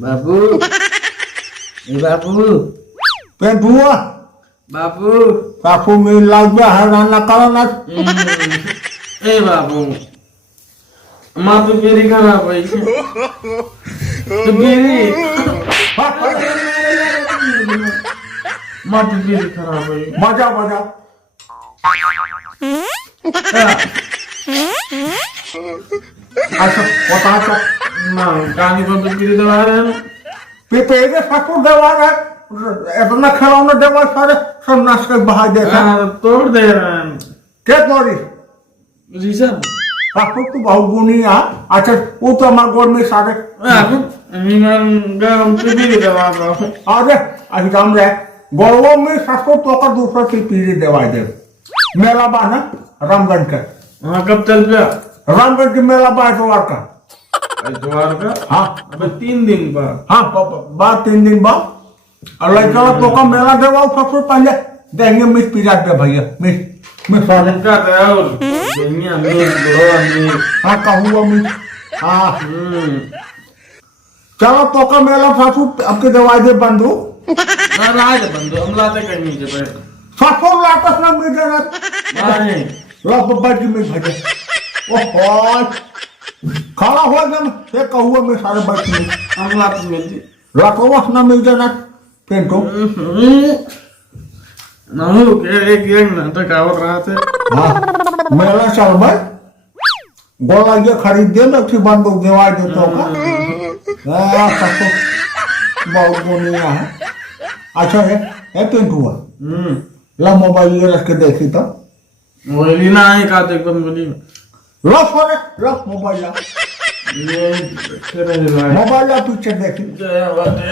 बाबू बाबू पेंटुआ बाबू काकू में लाग गया हराना करना ए बाबू माँ तो मेरी खराब है तो मेरी माँ तो मेरी खराब है मजा मजा अच्छा पता है ना गाने को तो मेरी दवा रहे हैं पेटे साकू दवा है इतना खिलौना दवा सारे सब नाश कर बहा देता तोड़ दे रहे हैं क्या तोड़ी जी साहब काकू तो बहुत गुनी है अच्छा वो तो हमारे गोड़ में सारे गाँव पे भी दवा रहा हूँ अरे अभी काम रहे गोड़ों में सासू तो का दूसरा की पीली दवा दे मेला बाना रामगढ़ का वहाँ कब चल गया रामगढ़ की मेला बा इतवार का इतवार का हाँ अबे 3 दिन बाद हाँ बाद 3 दिन बाद और लड़का तो का मेला देवाओ सबसे पहले देंगे मिस पिला दे भैया मिस साले का और दुनिया में बड़ा में हाँ कहूँगा मिस हाँ चलो तो का मेला सासू आपके दवाई दे बंधु ना राज बंदो हम लाते कहीं जब सासू लाटस ना मिल जाना नहीं ला बब्बा की मिल भजे ओहो खड़ा हो गया ये कहूँगा मैं सारे बैठ में हम लाते मिलती लाटोवस ना मिल जाना पेंटो नमू के एक नाटक और रहा थे हाँ मेला चल भाई गोला ये खरीद दे ना फिर बंदूक दवाई दे तो का सबको बहुत गुनिया है अच्छा है पिंटुआ ला मोबाइल ये रख के देखी तो मोबाइल ना है का देख तुम बोली ला फोन ला मोबाइल ला ये तेरे लिए मोबाइल ला पीछे देखी जय बाटे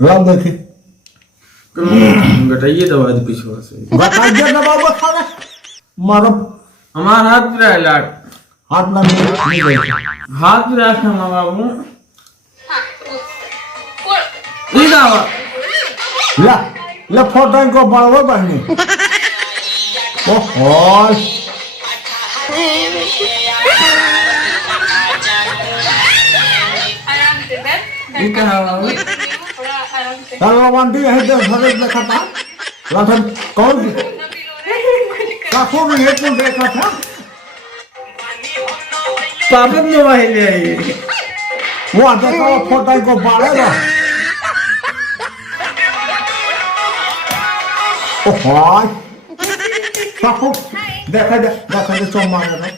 ला देखी घटाइए दवा दे पीछे से बताइए ना बाबू खाना मारो हमारा हाथ पे लाट हाथ ना नहीं गई हाथ पे रखा ना बाबू ये दवा ला ला फोटो को बढ़ाओ बहनी ओहो ये कहा बाबू लवंडी है दे भरे देखा था लखन कौन काकू ने तो देखा था पापा मोबाइल ले आई वो देखा फोटो को बढ़ेगा ओहो काकू देखा दे चो मारेगा